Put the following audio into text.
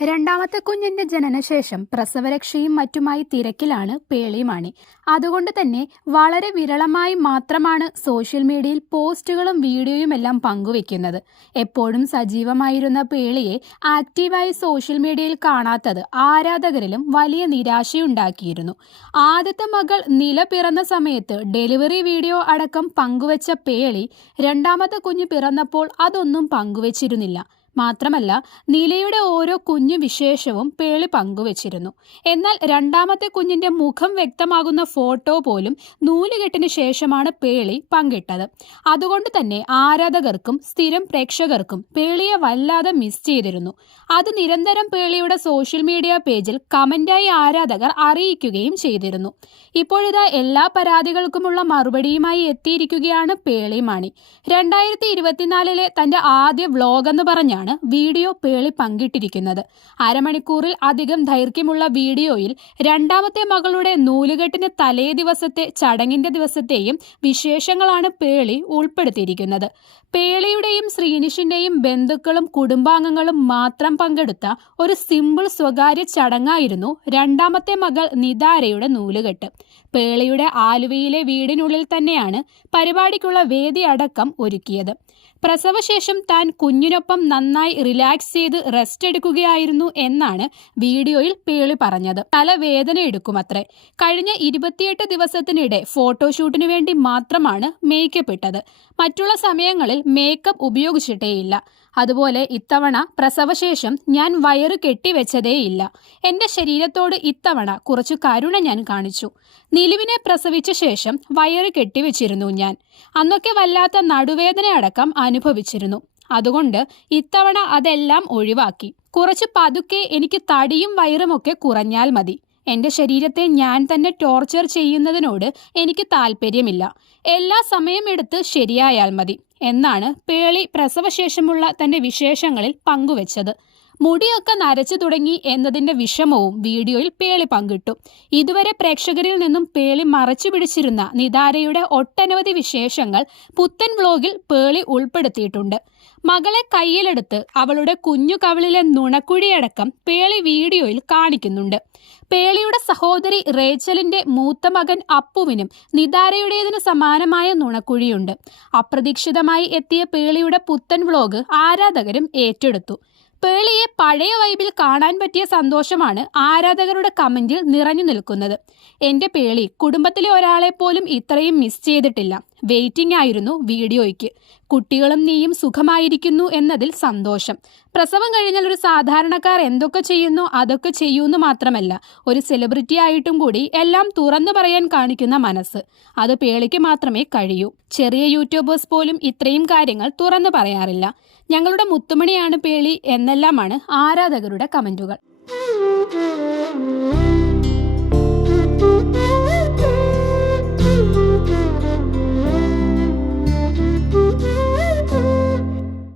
രണ്ടാമത്തെ കുഞ്ഞിന്റെ ജനനശേഷം പ്രസവരക്ഷയും മറ്റുമായി തിരക്കിലാണ് പേളിമാണി അതുകൊണ്ട് തന്നെ വളരെ വിരളമായി മാത്രമാണ് സോഷ്യൽ മീഡിയയിൽ പോസ്റ്റുകളും വീഡിയോയും എല്ലാം പങ്കുവെക്കുന്നത്. എപ്പോഴും സജീവമായിരുന്ന പേളിയെ ആക്റ്റീവായി സോഷ്യൽ മീഡിയയിൽ കാണാത്തത് ആരാധകരിലും വലിയ നിരാശയുണ്ടാക്കിയിരുന്നു. ആദ്യത്തെ മകൾ നില പിറന്ന സമയത്ത് ഡെലിവറി വീഡിയോ അടക്കം പങ്കുവച്ച പേളി രണ്ടാമത്തെ കുഞ്ഞ് പിറന്നപ്പോൾ അതൊന്നും പങ്കുവച്ചിരുന്നില്ല. മാത്രമല്ല നീലയുടെ ഓരോ കുഞ്ഞു വിശേഷവും പേളി പങ്കുവച്ചിരുന്നു. എന്നാൽ രണ്ടാമത്തെ കുഞ്ഞിന്റെ മുഖം വ്യക്തമാകുന്ന ഫോട്ടോ പോലും നൂലുകെട്ടിന് ശേഷമാണ് പേളി പങ്കിട്ടത്. അതുകൊണ്ട് തന്നെ ആരാധകർക്കും സ്ഥിരം പ്രേക്ഷകർക്കും പേളിയെ വല്ലാതെ മിസ് ചെയ്തിരുന്നു. അത് നിരന്തരം പേളിയുടെ സോഷ്യൽ മീഡിയ പേജിൽ കമന്റായി ആരാധകർ അറിയിക്കുകയും ചെയ്തിരുന്നു. ഇപ്പോഴിതാ എല്ലാ പരാതികൾക്കുമുള്ള മറുപടിയുമായി എത്തിയിരിക്കുകയാണ് പേളി മാണി. രണ്ടായിരത്തി ഇരുപത്തിനാലിലെ തന്റെ ആദ്യ വ്ലോഗ് എന്ന് പറഞ്ഞാണ് വീഡിയോ പേളി പങ്കിട്ടിരിക്കുന്നത്. അരമണിക്കൂറിൽ അധികം ദൈർഘ്യമുള്ള വീഡിയോയിൽ രണ്ടാമത്തെ മകളുടെ നൂലുകെട്ടിന് തലേ ദിവസത്തെ ചടങ്ങിന്റെ ദിവസത്തെയും വിശേഷങ്ങളാണ് പേളി ഉൾപ്പെടുത്തിയിരിക്കുന്നത്. പേളിയുടെയും ശ്രീനിഷിന്റെയും ബന്ധുക്കളും കുടുംബാംഗങ്ങളും മാത്രം പങ്കെടുത്ത ഒരു സിമ്പിൾ സ്വകാര്യ ചടങ്ങായിരുന്നു രണ്ടാമത്തെ മകൾ നിതാരയുടെ നൂലുകെട്ട്. പേളിയുടെ ആലുവയിലെ വീടിനുള്ളിൽ തന്നെയാണ് പരിപാടിക്കുള്ള വേദി അടക്കം ഒരുക്കിയത്. പ്രസവശേഷം താൻ കുഞ്ഞിനൊപ്പം നന്നായി റിലാക്സ് ചെയ്ത് റെസ്റ്റ് എടുക്കുകയായിരുന്നു എന്നാണ് വീഡിയോയിൽ പേളി പറഞ്ഞത്. തലവേദന എടുക്കുമത്രേ. കഴിഞ്ഞ ഇരുപത്തിയെട്ട് ദിവസത്തിനിടെ ഫോട്ടോഷൂട്ടിനു വേണ്ടി മാത്രമാണ് മേക്കപ്പ് ഇട്ടത്. മറ്റുള്ള സമയങ്ങളിൽ മേക്കപ്പ് ഉപയോഗിച്ചിട്ടേയില്ല. അതുപോലെ ഇത്തവണ പ്രസവശേഷം ഞാൻ വയറ് കെട്ടിവെച്ചതേയില്ല. എന്റെ ശരീരത്തോട് ഇത്തവണ കുറച്ചു കരുണ ഞാൻ കാണിച്ചു. നിലുവിനെ പ്രസവിച്ച ശേഷം വയറ് കെട്ടിവെച്ചിരുന്നു ഞാൻ. അന്നൊക്കെ വല്ലാത്ത നടുവേദന അടക്കം അനുഭവിച്ചിരുന്നു. അതുകൊണ്ട് ഇത്തവണ അതെല്ലാം ഒഴിവാക്കി. കുറച്ച് പതുക്കെ എനിക്ക് തടിയും വയറുമൊക്കെ കുറഞ്ഞാൽ മതി. എന്റെ ശരീരത്തെ ഞാൻ തന്നെ ടോർച്ചർ ചെയ്യുന്നതിനോട് എനിക്ക് താല്പര്യമില്ല എല്ലാ സമയമെടുത്ത് ശരിയായാൽ മതി. എന്നാണ് പേളി പ്രസവശേഷമുള്ള തന്റെ വിശേഷങ്ങളിൽ പങ്കുവച്ചത്. മുടിയൊക്കെ നരച്ചു തുടങ്ങി എന്നതിന്റെ വിഷമവും വീഡിയോയിൽ പേളി പങ്കിട്ടു. ഇതുവരെ പ്രേക്ഷകരിൽ നിന്നും പേളി മറച്ചു പിടിച്ചിരുന്ന നിതാരയുടെ ഒട്ടനവധി വിശേഷങ്ങൾ പുത്തൻ വ്ലോഗിൽ പേളി ഉൾപ്പെടുത്തിയിട്ടുണ്ട്. മകളെ കയ്യിലെടുത്ത് അവളുടെ കുഞ്ഞു കവിളിലെ നുണക്കുഴിയടക്കം പേളി വീഡിയോയിൽ കാണിക്കുന്നുണ്ട്. പേളിയുടെ സഹോദരി റേച്ചലിന്റെ മൂത്ത മകൻ അപ്പുവിനും നിതാരയുടേതിന് സമാനമായ നുണക്കുഴിയുണ്ട്. അപ്രതീക്ഷിതമായി എത്തിയ പേളിയുടെ പുത്തൻ വ്ലോഗ് ആരാധകരും ഏറ്റെടുത്തു. പേളിയെ പഴയ വൈബിൽ കാണാൻ പറ്റിയ സന്തോഷമാണ് ആരാധകരുടെ കമന്റിൽ നിറഞ്ഞു നിൽക്കുന്നത്. എന്റെ പേളി കുടുംബത്തിലെ ഒരാളെ പോലും ഇത്രയും മിസ് ചെയ്തിട്ടില്ല. വെയിറ്റിംഗ് ആയിരുന്നു വീഡിയോയ്ക്ക്. കുട്ടികളും നീയും സുഖമായിരിക്കുന്നു എന്നതിൽ സന്തോഷം. പ്രസവം കഴിഞ്ഞാൽ ഒരു സാധാരണക്കാർ എന്തൊക്കെ ചെയ്യുന്നു അതൊക്കെ ചെയ്യൂന്ന് മാത്രമല്ല ഒരു സെലിബ്രിറ്റി ആയിട്ടും കൂടി എല്ലാം തുറന്നു പറയാൻ കാണിക്കുന്ന മനസ്സ്. അത് പേളിക്ക് മാത്രമേ കഴിയൂ. ചെറിയ യൂട്യൂബേഴ്സ് പോലും ഇത്രയും കാര്യങ്ങൾ തുറന്നു പറയാറില്ല. ഞങ്ങളുടെ മുത്തുമണിയാണ് പേളി എന്നെല്ലാമാണ് ആരാധകരുടെ കമന്റുകൾ.